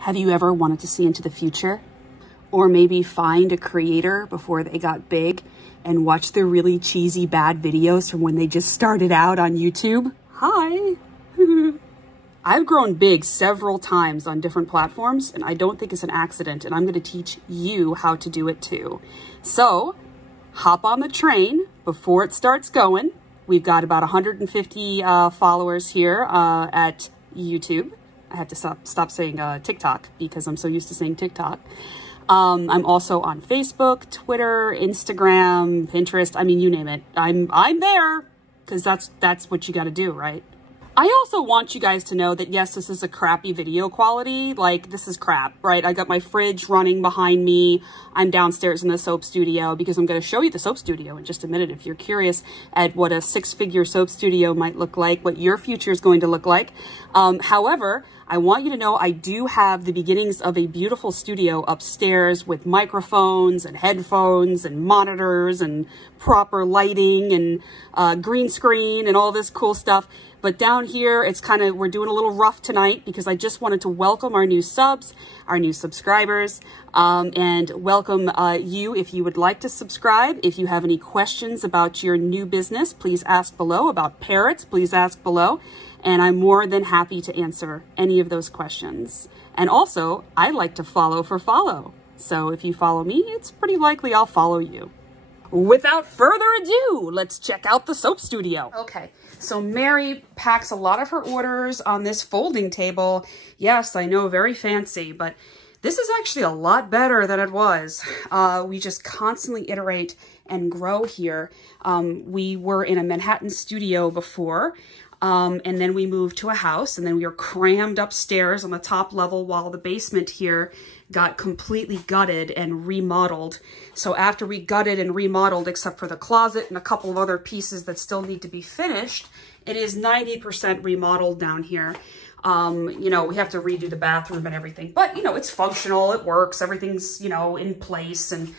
Have you ever wanted to see into the future? Or maybe find a creator before they got big and watch their really cheesy bad videos from when they just started out on YouTube? Hi! I've grown big several times on different platforms, and I don't think it's an accident, and I'm going to teach you how to do it too. So, hop on the train before it starts going. We've got about 150 followers here at YouTube. I have to stop saying TikTok because I'm so used to saying TikTok. I'm also on Facebook, Twitter, Instagram, Pinterest. I mean, you name it. I'm there because that's what you got to do, right? I also want you guys to know that, yes, this is a crappy video quality. Like, this is crap, right? I got my fridge running behind me. I'm downstairs in the soap studio because I'm going to show you the soap studio in just a minute. If you're curious at what a six-figure soap studio might look like, what your future is going to look like. However, I want you to know I do have the beginnings of a beautiful studio upstairs with microphones and headphones and monitors and proper lighting and green screen and all this cool stuff. But down here, it's kind of, we're doing a little rough tonight because I just wanted to welcome our new subs, our new subscribers, and welcome you if you would like to subscribe. If you have any questions about your new business, please ask below. About parrots, please ask below. And I'm more than happy to answer any of those questions. And also, I like to follow for follow. So if you follow me, it's pretty likely I'll follow you. Without further ado, let's check out the soap studio. Okay, so Mary packs a lot of her orders on this folding table. Yes, I know, very fancy, but this is actually a lot better than it was. We just constantly iterate and grow here. We were in a Manhattan studio before, and then we moved to a house, and then we were crammed upstairs on the top level while the basement here got completely gutted and remodeled. So after we gutted and remodeled, except for the closet and a couple of other pieces that still need to be finished, it is 90% remodeled down here. You know, we have to redo the bathroom and everything, but you know, it's functional, it works, everything's, you know, in place, and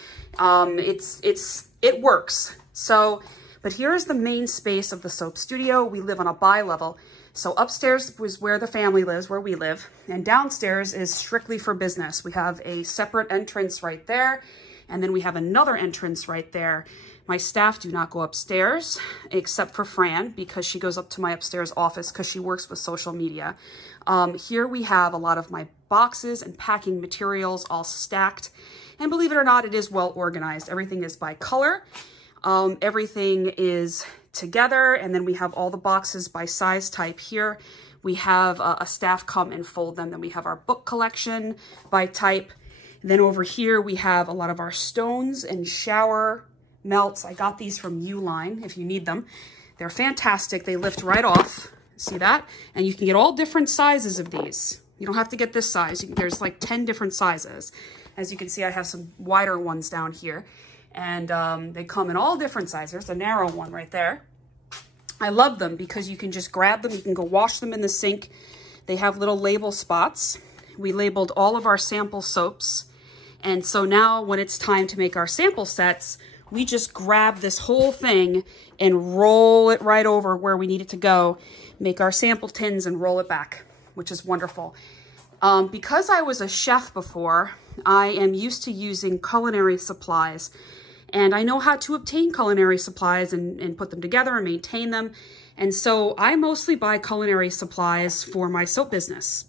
it works. So, but here's the main space of the soap studio. We live on a bi-level. So upstairs was where the family lives, where we live, and downstairs is strictly for business. We have a separate entrance right there, and then we have another entrance right there. My staff do not go upstairs, except for Fran, because she goes up to my upstairs office because she works with social media. Here we have a lot of my boxes and packing materials all stacked, and believe it or not, it is well organized. Everything is by color. Everything is together, and then we have all the boxes by size type here. We have a staff come and fold them. Then we have our book collection by type. And then over here we have a lot of our stones and shower melts. I got these from Uline if you need them. They're fantastic. They lift right off. See that? And you can get all different sizes of these. You don't have to get this size. There's like 10 different sizes. As you can see, I have some wider ones down here. And they come in all different sizes. There's a narrow one right there. I love them because you can just grab them. You can go wash them in the sink. They have little label spots. We labeled all of our sample soaps. And so now when it's time to make our sample sets, we just grab this whole thing and roll it right over where we need it to go, make our sample tins and roll it back, which is wonderful. Because I was a chef before, I am used to using culinary supplies. And I know how to obtain culinary supplies and put them together and maintain them. And so I mostly buy culinary supplies for my soap business.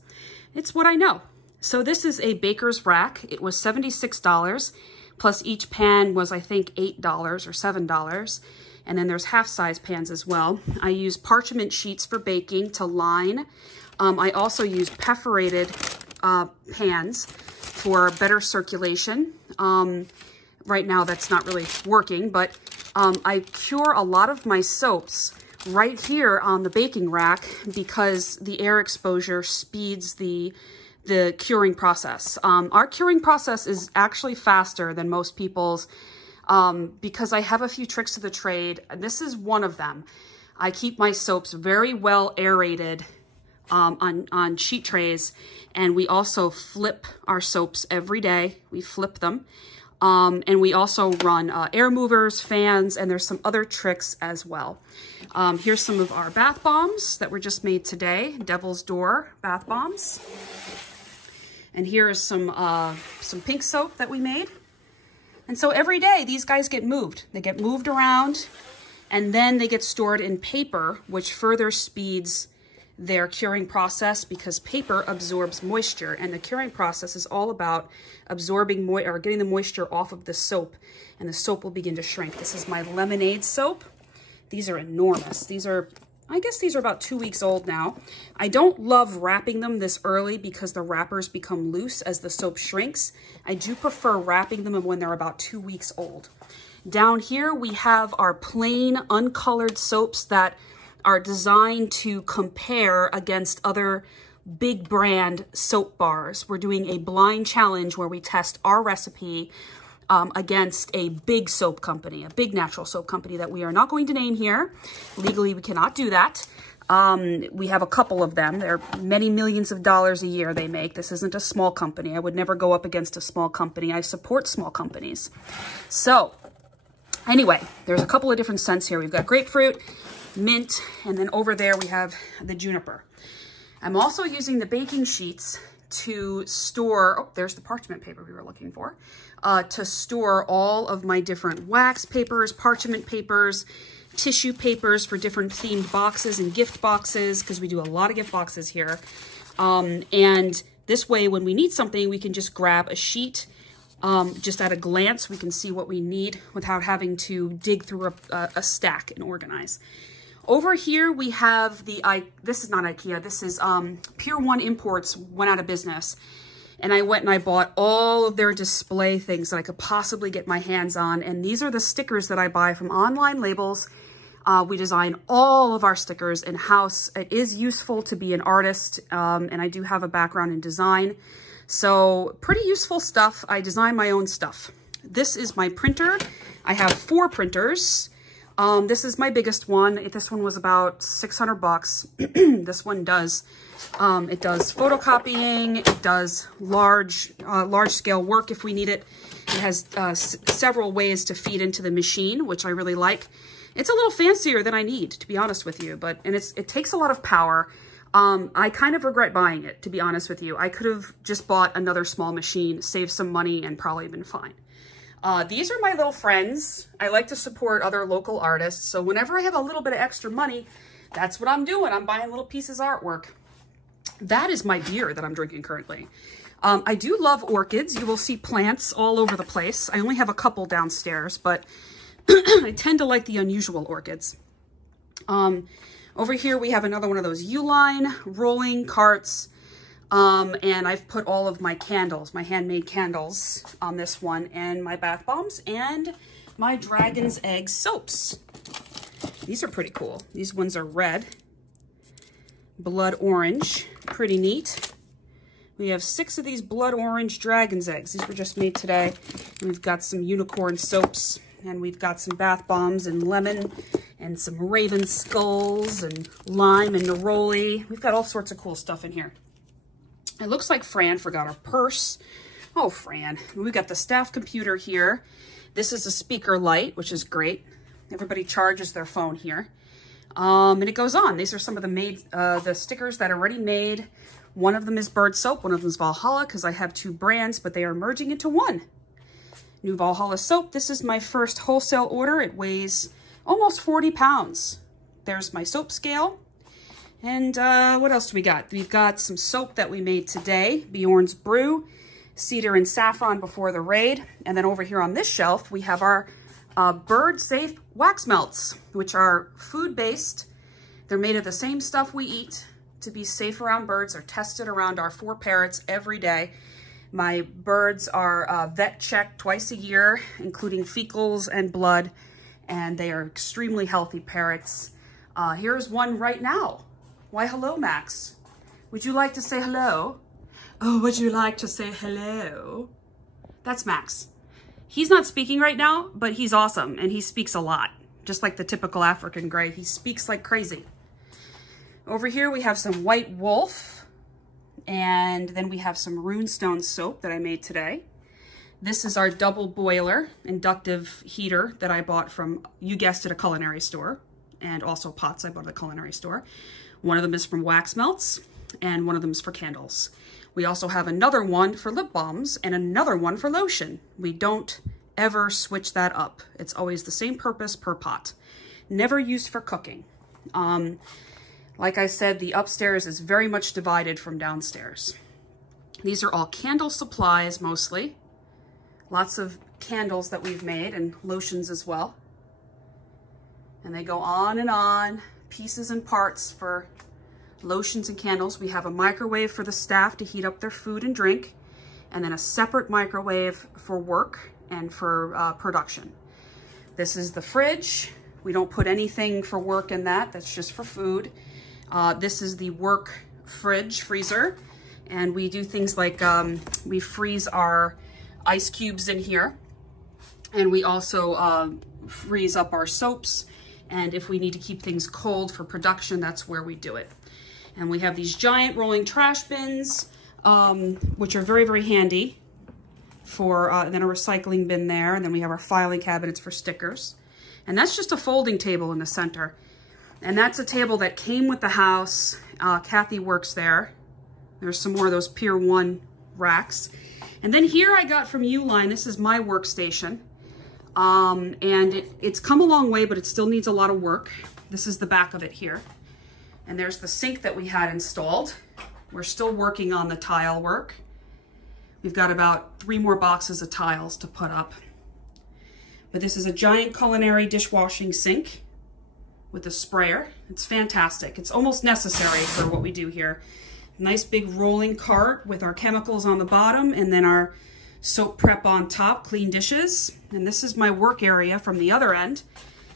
It's what I know. So this is a baker's rack. It was $76, plus each pan was, I think, $8 or $7. And then there's half-size pans as well. I use parchment sheets for baking to line. I also use perforated pans for better circulation. Right now that's not really working, but I cure a lot of my soaps right here on the baking rack because the air exposure speeds the curing process. Our curing process is actually faster than most people's because I have a few tricks to the trade. This is one of them. I keep my soaps very well aerated on sheet trays, and we also flip our soaps every day. We flip them. And we also run air movers, fans, and there's some other tricks as well. Here's some of our bath bombs that were just made today, Devil's Door bath bombs. And here is some pink soap that we made. And so every day these guys get moved. They get moved around and then they get stored in paper, which further speeds their curing process because paper absorbs moisture, and the curing process is all about absorbing or getting the moisture off of the soap, and the soap will begin to shrink. This is my lemonade soap. These are enormous. I guess these are about 2 weeks old now. I don't love wrapping them this early because the wrappers become loose as the soap shrinks. I do prefer wrapping them when they're about 2 weeks old. Down here we have our plain uncolored soaps that are designed to compare against other big brand soap bars. We're doing a blind challenge where we test our recipe against a big soap company, a big natural soap company that we are not going to name here. Legally, we cannot do that. We have a couple of them. They're many millions of dollars a year they make. This isn't a small company. I would never go up against a small company. I support small companies. So anyway, there's a couple of different scents here. We've got grapefruit, mint, and then over there we have the juniper. I'm also using the baking sheets to store, oh, there's the parchment paper we were looking for, to store all of my different wax papers, parchment papers, tissue papers for different themed boxes and gift boxes, because we do a lot of gift boxes here. And this way, when we need something, we can just grab a sheet. Just at a glance, we can see what we need without having to dig through a stack and organize. Over here, we have this is not IKEA, this is Pier 1 Imports went out of business. And I went and I bought all of their display things that I could possibly get my hands on. And these are the stickers that I buy from Online Labels. We design all of our stickers in-house. It is useful to be an artist, and I do have a background in design. So pretty useful stuff. I design my own stuff. This is my printer. I have 4 printers. This is my biggest one. This one was about 600 bucks. This one does, it does photocopying. It does large scale work if we need it. It has several ways to feed into the machine, which I really like. It's a little fancier than I need, to be honest with you, and it takes a lot of power. I kind of regret buying it, to be honest with you. I could have just bought another small machine, saved some money, and probably been fine. These are my little friends. I like to support other local artists, so whenever I have a little bit of extra money, that's what I'm doing. I'm buying little pieces of artwork. That is my beer that I'm drinking currently. I do love orchids. You will see plants all over the place. I only have a couple downstairs, but I tend to like the unusual orchids. Over here we have another one of those Uline rolling carts. And I've put all of my candles, my handmade candles on this one, and my bath bombs and my dragon's egg soaps. These are pretty cool. These ones are red, blood orange, pretty neat. We have 6 of these blood orange dragon's eggs. These were just made today. And we've got some unicorn soaps, and we've got some bath bombs and lemon and some raven skulls and lime and neroli. We've got all sorts of cool stuff in here. It looks like Fran forgot her purse. Oh, Fran. We've got the staff computer here. This is a speaker light, which is great. Everybody charges their phone here. And it goes on. These are some of the stickers that are already made. One of them is bird soap. One of them is Valhalla, because I have 2 brands, but they are merging into one. New Valhalla soap. This is my first wholesale order. It weighs almost 40 pounds. There's my soap scale. And what else do we got? We've got some soap that we made today, Bjorn's Brew, cedar and saffron before the raid. And then over here on this shelf, we have our bird safe wax melts, which are food-based. They're made of the same stuff we eat to be safe around birds. They're tested around our 4 parrots every day. My birds are vet checked twice a year, including fecals and blood, and they are extremely healthy parrots. Here's one right now. Why, hello, Max. Would you like to say hello? Oh, would you like to say hello? That's Max. He's not speaking right now, but he's awesome, and he speaks a lot. Just like the typical African gray, he speaks like crazy. Over here, we have some white wolf, and then we have some runestone soap that I made today. This is our double boiler inductive heater that I bought from, you guessed it, a culinary store, and also pots I bought at a culinary store. One of them is from wax melts, and one of them is for candles. We also have another one for lip balms and another one for lotion. We don't ever switch that up. It's always the same purpose per pot. Never used for cooking. Like I said, the upstairs is very much divided from downstairs. These are all candle supplies mostly. Lots of candles that we've made and lotions as well. And they go on, pieces and parts for lotions and candles. We have a microwave for the staff to heat up their food and drink, and then a separate microwave for work and for production. This is the fridge. We don't put anything for work in that. That's just for food. This is the work freezer. And we do things like we freeze our ice cubes in here. And we also freeze up our soaps. And if we need to keep things cold for production, that's where we do it. And we have these giant rolling trash bins, which are very, very handy for, and then a recycling bin there. And then we have our filing cabinets for stickers. And that's just a folding table in the center. And that's a table that came with the house. Kathy works there. There's some more of those Pier 1 racks. And then here I got from Uline, this is my workstation. And it's come a long way, but it still needs a lot of work. This is the back of it here. And there's the sink that we had installed. We're still working on the tile work. We've got about 3 more boxes of tiles to put up. But this is a giant culinary dishwashing sink with a sprayer. It's fantastic. It's almost necessary for what we do here. Nice big rolling cart with our chemicals on the bottom and then our soap prep on top, clean dishes. And this is my work area from the other end.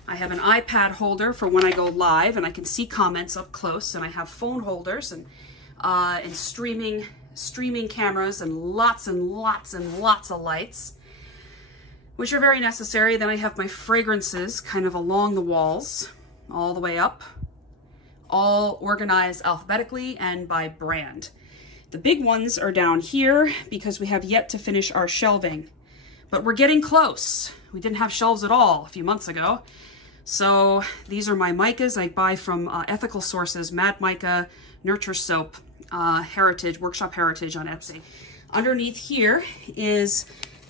I have an iPad holder for when I go live and I can see comments up close, and I have phone holders and streaming cameras and lots of lights, which are very necessary. Then I have my fragrances kind of along the walls, all the way up, all organized alphabetically and by brand. The big ones are down here because we have yet to finish our shelving, but we're getting close. We didn't have shelves at all a few months ago. So these are my micas I buy from ethical sources, Mad Mica, Nurture Soap, Workshop Heritage on Etsy. Underneath here is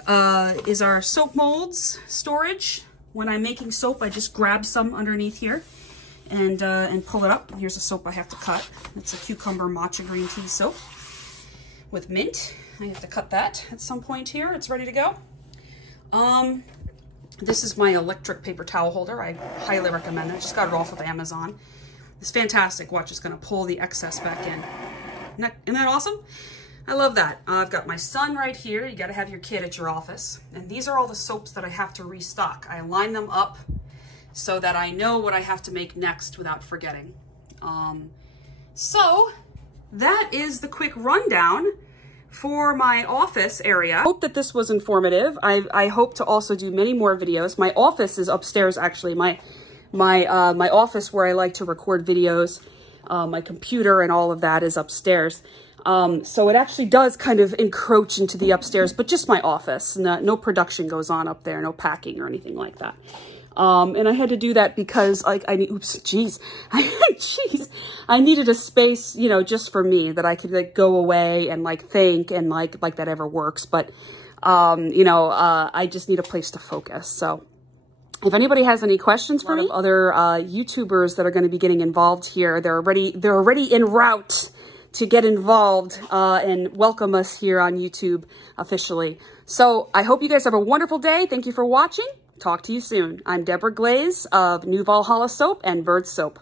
our soap molds storage. When I'm making soap, I just grab some underneath here and pull it up. Here's a soap I have to cut. It's a cucumber matcha green tea soap with mint. I have to cut that at some point here. It's ready to go. This is my electric paper towel holder. I highly recommend it. I just got it off of Amazon. It's fantastic. Watch, it's going to pull the excess back in. Isn't that awesome? I love that. I've got my son right here. You got to have your kid at your office. And these are all the soaps that I have to restock. I line them up so that I know what I have to make next without forgetting. So that is the quick rundown for my office area. I hope that this was informative. I hope to also do many more videos. My office is upstairs, actually. My office where I like to record videos, my computer and all of that is upstairs. So it actually does kind of encroach into the upstairs, but just my office. No production goes on up there, no packing or anything like that. And I had to do that because I needed a space, you know, just for me, that I could like go away and like think and like that ever works. But, you know, I just need a place to focus. So if anybody has any questions for me, other YouTubers that are going to be getting involved here, they're already en route to get involved and welcome us here on YouTube officially. So I hope you guys have a wonderful day. Thank you for watching. Talk to you soon. I'm Deborah Glaze of New Valhalla Soap and Bird Soap.